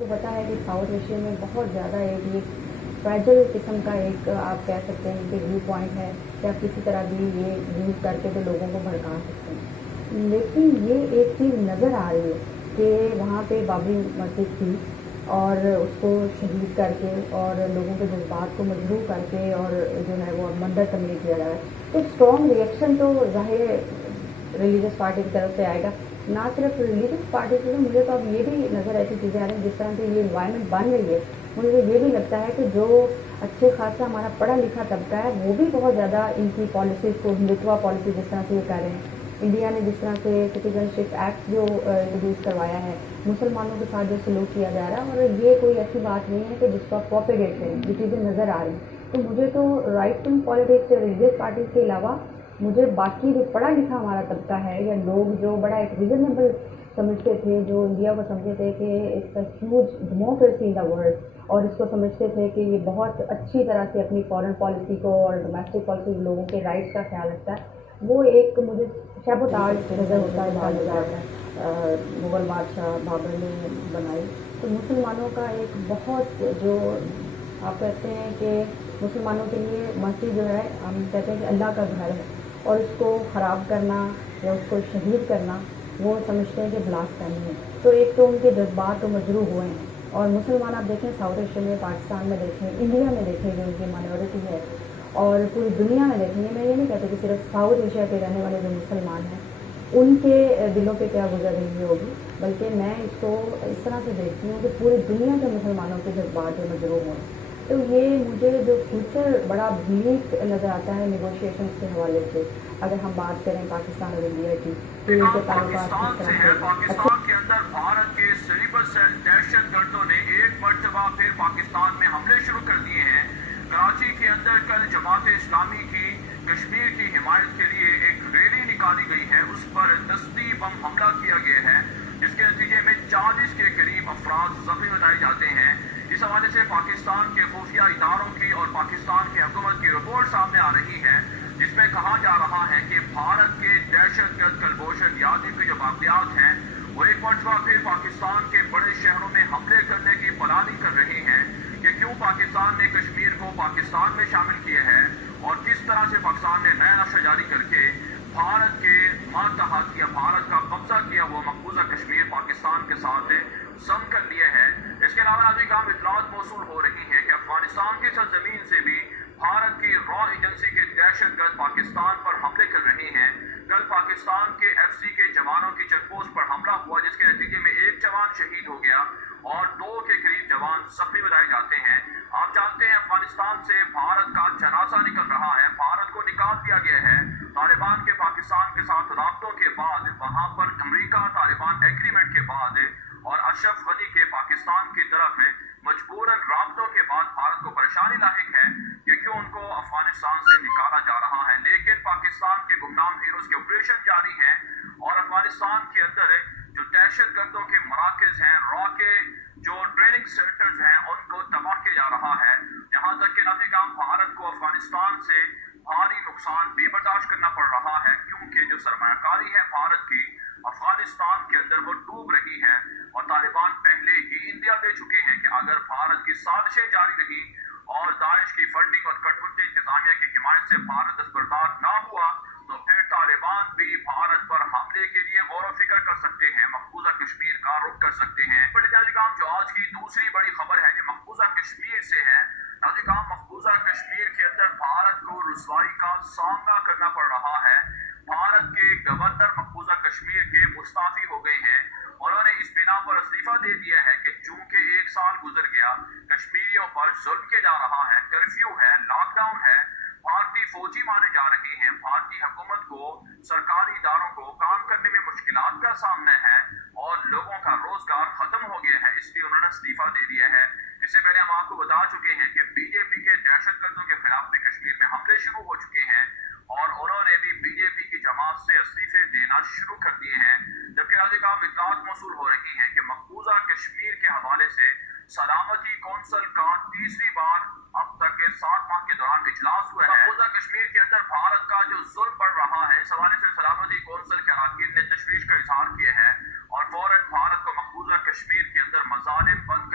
तो पता है कि साउथ एशिया में बहुत ज़्यादा एक फ्रैजाइल किस्म का एक आप कह सकते हैं कि व्यू पॉइंट है कि आप किसी तरह भी ये यूज़ करके तो लोगों को भड़का सकते हैं। लेकिन ये एक चीज़ नज़र आ रही है कि वहाँ पे बाबरी मस्जिद थी और उसको शहीद करके और लोगों के जज्बात को मजबूर करके और जो है वो मंदिर तमीर किया जा रहा है। तो स्ट्रॉन्ग रिएक्शन तो ज़ाहिर रिलीजियस पार्टी की तरफ से आएगा। ना सिर्फ रिलीजियस पार्टी से, तो मुझे तो अब ये भी नज़र ऐसी चीज़ें आ रही हैं जिस तरह से ये इन्वायरमेंट बन रही है, मुझे ये भी लगता है कि जो अच्छे खासा हमारा पढ़ा लिखा तबका है वो भी बहुत ज़्यादा इनकी पॉलिसीज़ को, हिंदुत्वा पॉलिसी जिस तरह से ये कर रहे हैं, इंडिया ने जिस तरह से सिटीजनशिप एक्ट जो इंट्रोड्यूस करवाया है, मुसलमानों के साथ जो सलूक किया जा रहा है, और ये कोई ऐसी बात नहीं है कि जिसको आप प्रोपेगेट करें, ये चीज़ें नज़र आ रही हैं। तो मुझे तो राइट विंग पॉलिटिक्स या रिलीजियस पार्टी के अलावा मुझे बाकी जो पढ़ा लिखा हमारा तबका है या लोग जो बड़ा एक रीजनेबल समझते थे, जो इंडिया को समझते थे कि it's a huge democracy in the world, और इसको समझते थे कि ये बहुत अच्छी तरह से अपनी फॉरेन पॉलिसी को और डोमेस्टिक पॉलिसी लोगों के राइट्स का ख्याल रखता है, वो एक मुझे शैबोताज नज़र होता है। 2000 मुग़ल बादशाह बाबर ने बनाई, तो मुसलमानों का एक बहुत जो आप कहते हैं कि मुसलमानों के लिए मस्जिद जो है, हम कहते हैं कि अल्लाह का घर है, और इसको ख़राब करना या उसको शहीद करना वो समझते हैं कि ब्लास्फेमी है। तो एक तो उनके जज्बात तो मजरूह हुए हैं, और मुसलमान आप देखें साउथ एशिया में, पाकिस्तान में देखें, इंडिया में देखें जो उनकी माइनॉरिटी है, और पूरी दुनिया में देखेंगे, मैं ये नहीं कहती कि सिर्फ साउथ एशिया के रहने वाले जो मुसलमान हैं उनके दिलों पे क्या गुजर रही होगी, बल्कि मैं इसको इस तरह से देखती हूँ कि पूरी दुनिया के मुसलमानों के जज्बात मजरूह हुए। तो ये मुझे जो फ्यूचर बड़ा ब्लीक नज़र आता है नेगोशिएशन के हवाले से, अगर हम बात करें पाकिस्तान और इंडिया की, तो इनके ताल्लुकात किस तरह से पाकिस्तान के अंदर भारत के सेलिबर सेल दहशतगर्दों ने एक मर्तबा फिर पाकिस्तान में हमले शुरू कर दिए हैं। कराची के अंदर कल जमात इस्लामी की कश्मीर की हिमायत के लिए एक रैली निकाली गई है, उस पर दस्ती बम हमला किया गया है, जिसके नतीजे में 40 के करीब अफराद जख्मी बताए जाते हैं। इस हवाले से पाकिस्तान के खुफिया इदारों की और पाकिस्तान की हुकूमत की रिपोर्ट सामने आ रही है, जिसमें कहा जा रहा है कि भारत के दहशतगर्द कलभूषण यादव के जो वाक़यात हैं वो एक मरतबा फिर पाकिस्तान के बड़े शहरों में हमले करने की प्लानिंग कर रहे हैं कि क्यों पाकिस्तान ने कश्मीर को पाकिस्तान में शामिल किया है और किस तरह से पाकिस्तान ने नया नक्शा जारी करके भारत के मातहत या भारत का कब्जा किया हुआ मकबूजा कश्मीर पाकिस्तान के साथ सम कर लिया है। इसके अलावा अभी काम इतलात मौसूल हो रही है कि अफगानिस्तान की सरजमीन से भी भारत की रॉ एजेंसी के दहशतगर्द पाकिस्तान पर हमले कर रहे हैं। कल पाकिस्तान के FC के जवानों की चेकपोस्ट पर हमला हुआ, जिसके नतीजे में एक जवान शहीद हो गया और 2 के करीब जवान जख्मी बताए जाते हैं। आप जानते हैं अफगानिस्तान से भारत का जनाजा निकल रहा है, भारत को निकाल दिया गया है तालिबान के पाकिस्तान के साथ राब्तों के बाद, वहां पर अमेरिका तालिबान एग्रीमेंट के बाद और अशरफ गनी के पाकिस्तान की तरफ मजबूरन राब्तों के बाद भारत को परेशानी लायक है कि क्यों उनको अफगानिस्तान से निकाला जा रहा है। लेकिन पाकिस्तान के गुमनाम हीरोज के ऑपरेशन जारी हैं और अफगानिस्तान के अंदर जो दहशतगर्दों के मराकज हैं, रॉ के जो ट्रेनिंग सेंटर्स हैं, उनको तबाह किया जा रहा है। यहाँ तक कि नाज़िकाम भारत को अफगानिस्तान से भारी नुकसान भी बर्दाश्त करना पड़ रहा है, क्योंकि जो सरमायाकारी है भारत की अफगानिस्तान के अंदर वो डूब रही है, और तालिबान पहले ही इंडिया दे चुके हैं कि अगर भारत की साजिशें जारी रही और दाइश की फंडिंग और कठपुतली इंतजामिया की हिमायत से भारत दस्तबरदार ना हुआ तो फिर तालिबान भी भारत पर हमले के लिए गौर व फिक्र कर सकते हैं, मकबूजा कश्मीर का रुख कर सकते हैं। बट नाज़िकाम जो आज की दूसरी बड़ी खबर है जो मकबूजा कश्मीर से है, नाज़िकाम मकबूजा कश्मीर के अंदर भारत को रुसवाई का सामना करना पड़ रहा है। भारत के गवर्नर मकबूजा कश्मीर के मुस्ताफी हो गए हैं, उन्होंने इस बिना पर इस्तीफा दे दिया है कि चूंकि 1 साल गुजर गया, कश्मीरियों पर जुल्म किया जा रहा है, कर्फ्यू है, लॉकडाउन है, भारतीय फौजी मारे जा रहे हैं, भारतीय हुकूमत को सरकारी इदारों को काम करने में मुश्किलात का सामना है और लोगों का रोजगार खत्म हो गया है, इसलिए उन्होंने इस्तीफा दे दिया है। इससे पहले हम आपको बता चुके हैं कि बीजेपी के दहशतगर्दों के खिलाफ भी कश्मीर में हमले शुरू हो चुके हैं और उन्होंने भी बीजेपी की जमात से इस्तीफे देना शुरू कर दिए हैं। जबकि नाज़िकाम इत्तलात मौसूल हो रही हैं कि मकबूजा कश्मीर के हवाले से सलामती कौंसिल का तीसरी बार अब तक के 7 माह के दौरान इजलास हुआ है। मकबूजा कश्मीर के अंदर भारत का जो जुल्म बढ़ रहा है, इस हवाले से सलामती कौंसिल के अरकान ने तशवीश का इजहार किया है और फौरन भारत को मकबूजा कश्मीर के अंदर मज़ालिम बंद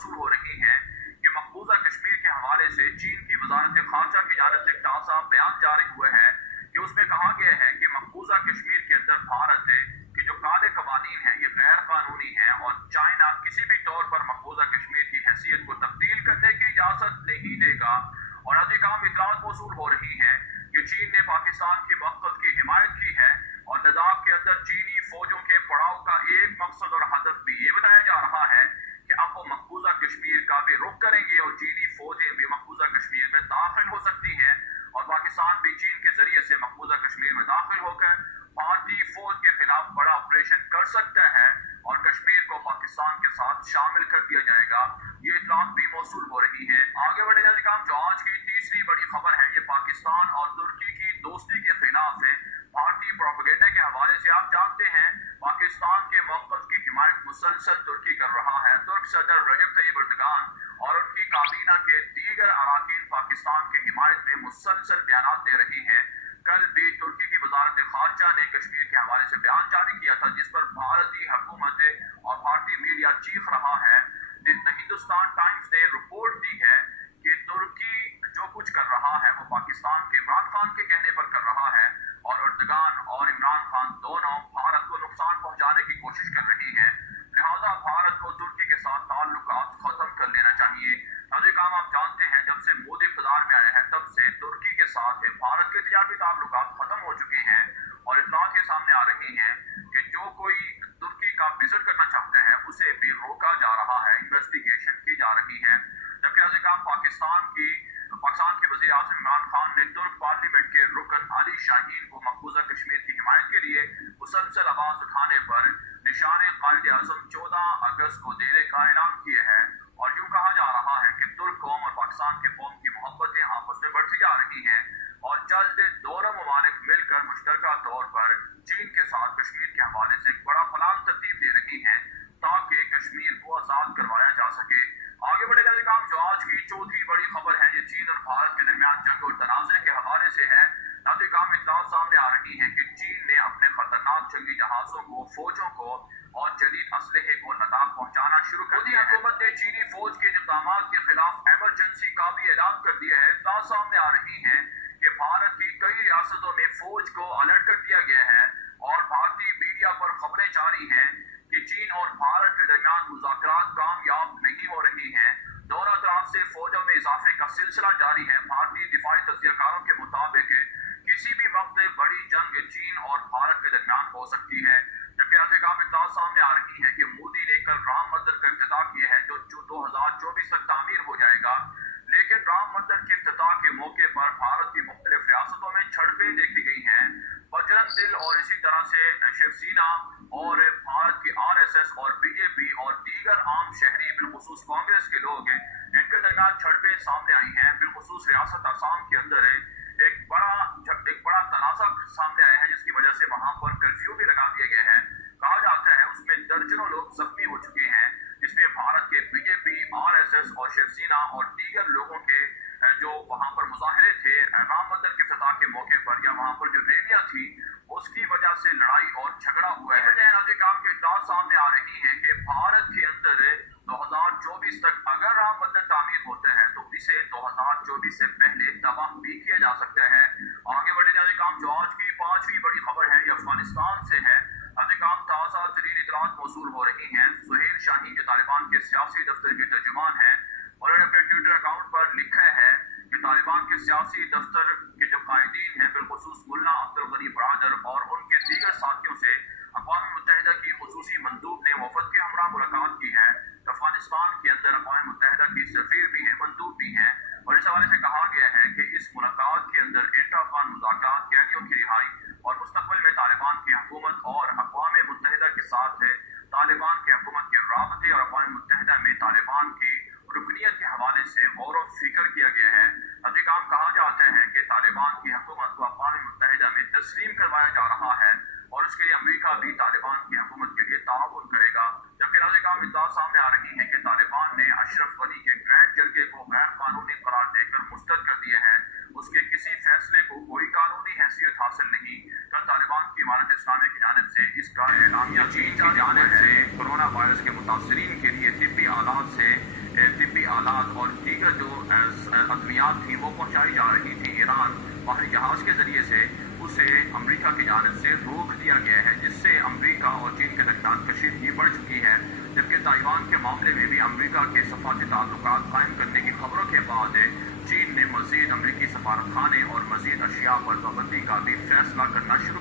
मौसूल हो रही हैं कि मकबूजा कश्मीर के हवाले से चीन की वजारत खारजा की जानिब से एक ताज़ा बयान जारी हुआ है कि उसमें कहा गया है कि मकबूजा कश्मीर के अंदर भारत के जो काले कवानीन हैं ये गैर कानूनी हैं और चाइना किसी भी तौर पर मकबूजा कश्मीर की हैसियत को तब्दील करने की इजाज़त नहीं देगा। और अधिकाम इतलात मौसूल हो रही हैं कि चीन ने पाकिस्तान की मक़सद की हिमायत की है और लद्दाख के अंदर चीनी फौजों के पड़ाव का एक मकसद और हदफ भी ये बताया जा रहा है कि अब वो मकबूजा कश्मीर का भी रुख करेंगे और चीनी फौजें भी मकबूजा कश्मीर में दाखिल हो सकती हैं और पाकिस्तान भी चीन के जरिए से मकबूजा कश्मीर में दाखिल होकर भारतीय फौज के खिलाफ बड़ा ऑपरेशन कर सकता है और कश्मीर को पाकिस्तान के साथ शामिल कर दिया जाएगा। ये इतलात भी मौसूल हो रही है। आगे बढ़े जाने का जो आज की तीसरी बड़ी खबर है ये पाकिस्तान और तुर्की की दोस्ती के खिलाफ है। भारतीय प्रोपेगेंडा के हवाले से आप जानते हैं पाकिस्तान के मौक़िफ़ की हिमायत मुसलसल तुर्की कर रहा है। तुर्क सदर रजब तैयब एर्दोगान और उनकी काबीना के दीगर अराकीन पाकिस्तान की हिमायत में मुसलसल बयान दे रही हैं। कल भी तुर्की की वजारत खारजा ने कश्मीर के हवाले से बयान जारी किया था जिस पर भारतीय हुकूमत और भारतीय मीडिया चीख रहा है। द हिंदुस्तान टाइम्स ने रिपोर्ट दी है कि तुर्की जो कुछ कर रहा है वो पाकिस्तान के इमरान खान के कहने पर कर रहा है और एर्दोगान और इमरान खान दोनों भारत को नुकसान पहुंचाने की कोशिश कर रही हैं। लिहाजा भारत को तुर्की के साथ ताल्लुकात खत्म कर लेना चाहिए। अभी काम आप जानते हैं जब से मोदी इक़्तिदार में आया है तब से तुर्की के साथ भारत के तिजारती ताल्लुकात खत्म हो चुके हैं और इत्तलात के सामने आ रही हैं कि जो कोई तुर्की का विजिट करना चाहता है उसे भी रोका जा रहा है, इन्वेस्टिगेशन की जा रही है। जबकि अभी काम पाकिस्तान के वज़ीर आज़म इमरान खान ने तुर्क पार्लियामेंट के रुकन अली शाहीन को मकबूजा कश्मीर की हिमायत के लिए मुसलसल आवाज़ उठाने पर निशान कायदे आज़म 14 अगस्त को देने का ऐलान किया है और यूं कहा जा रहा है कि तुर्क कौम और पाकिस्तान की कौम की मोहब्बतें आपस में बढ़ती जा रही हैं और जल्द दोनों ममालिक मिलकर मुश्तरका तौर पर चीन के साथ कश्मीर के हवाले से एक बड़ा प्लान तरतीब दे रही हैं ताकि कश्मीर को आज़ाद करवाया जा सके। आगे बढ़े जाने का जो आज की चौथी बड़ी खबर है ये चीन और भारत के दरमियान जंग और तनाज़े के हवाले से है। ताकि काम इत्तलात सामने आ रही है कि चीन ने अपने खतरनाक जंगी जहाजों को, फौजों को और जदीद असलहे को लद्दाख पहुंचाना शुरू कर दिया है। हुकूमत ने चीनी फौज के इक़दामात के खिलाफ एमरजेंसी का भी ऐलान कर दिया है। इत्तलात सामने आ रही है कि भारत की कई रियासतों में फौज को अलर्ट कर दिया गया है और भारतीय मीडिया पर खबरें जारी हैं कि चीन और भारत के दरमियान मुज़ाकरात कामयाब नहीं हो रही हैं। दोनों तरफ से फौजों में इजाफे का सिलसिला जारी है। भारतीय दिफाई तज्ज़ियाकारों के मुताबिक किसी भी वक्त बड़ी जंग चीन और भारत के दरमियान हो सकती है। जबकि अधिकाम इत्तलात सामने आ रही है कि मोदी ने कल राम मंदिर का इफ्तिताह किया है जो 2024 तक तामीर हो जाएगा। लेकिन राम मंदिर के इफ्तिताह के मौके पर भारत की मुख्तलिफ रियासतों में झड़पें देखी गई हैं। बजरंग दल और इसी तरह से शिवसेना और भारत की RSS और बीजेपी और दीगर आम शहरी बिलखुसूस कांग्रेस के लोग इनके दरमियान झड़पें सामने आई हैं। बिलखुसूस रियासत आसाम के अंदर एक बड़ा तनाज़ा सामने आया है जिसकी वजह से वहां पर कर्फ्यू भी लगा दिया गया है। कहा जाता है उसमें दर्जनों लोग जख्मी हो चुके हैं जिसमें भारत के बीजेपी, RSS और शिवसेना और दीगर लोगों के जो वहां पर मुजाहिरे थे राम मंदिर के इफ्तिताह के मौके पर या वहां पर जो रैलियां थी उसकी वजह से लड़ाई और झगड़ा हुआ है। काम के इत्तलात सामने आ रही है कि भारत के अंदर 2024 तक अगर राम मंदिर तामीर होता है तो इसे 2024 से पहले तबाह भी किया जा सकता है। आगे बढ़े जाने का जो आज की पांचवी बड़ी खबर है ये अफगानिस्तान से है। अधिकाम ताज़ा तरीन इत्तलात मौसूल हो रही हैं। सुहेल शाहीन जो तालिबान के सियासी दफ्तर के तर्जुमान हैं उन्होंने अपने ट्विटर अकाउंट पर लिखा है कि तालिबान के सियासी दफ्तर के जो कायदीन हैं बिलखुसूस मुल्ला अब्दुल गनी बरादर और उनके दीगर साथियों से अक़वाम मुत्तहिदा की खुसूसी मंदूब ने वफद के हमरा मुलाकात की है। अफगानिस्तान के अंदर अक़वाम मुत्तहिदा की सफ़ीर भी हैं, मंदूब भी हैं और इस हवाले से कहा गया है कि इस मुलाकात के अंदर इंटर अफ़गान मुज़ाकरात, कैदियों की रिहाई और मुस्तक़बिल में तालिबान की हुकूमत और अक़वाम मुत्तहिदा के साथ तालिबान की हुकूमत के राबते और अक़वाम मुत्तहिदा में तालिबान की रुकनियत के हवाले से गौर व फिक्र किया गया है। अधिकाम कहा जाता है कि तालिबान की हुकूमत को अक़वाम मुत्तहिदा में तस्लीम करवाया जा रहा है और उसके लिए अमरीका भी तालिबान की हुकूमत के लिए ताउन करेगा। जबकि अधिकाम इत्तलात सामने आ रही है कि तालिबान ने अशरफ गनी के ग्रैंड जरगे को गैर कानूनी करार देकर मुस्तरद कर दिया है। उसके किसी फैसले को कोई कानूनी हैसियत हासिल नहीं। कल तालिबान की इमारत इस्लामी की जानिब से इसका एलानिया चीन की जानिब से कोरोना वायरस के मुतासरीन के लिए तिब्बी आलात से आलात और दीगर जो अद्वियात थी वो पहुंचाई जा रही थी ईरान बाहरी जहाज के जरिए से, उसे अमेरिका की जानिब से रोक दिया गया है, जिससे अमेरिका और चीन के दरमियान कशीदगी बढ़ चुकी है। जबकि ताइवान के मामले में भी अमेरिका के सफारती ताल्लुकात कायम करने की खबरों के बाद चीन ने मजीद अमेरिकी सफारतखाने और मजीद अशिया पर पाबंदी का भी फैसला करना शुरू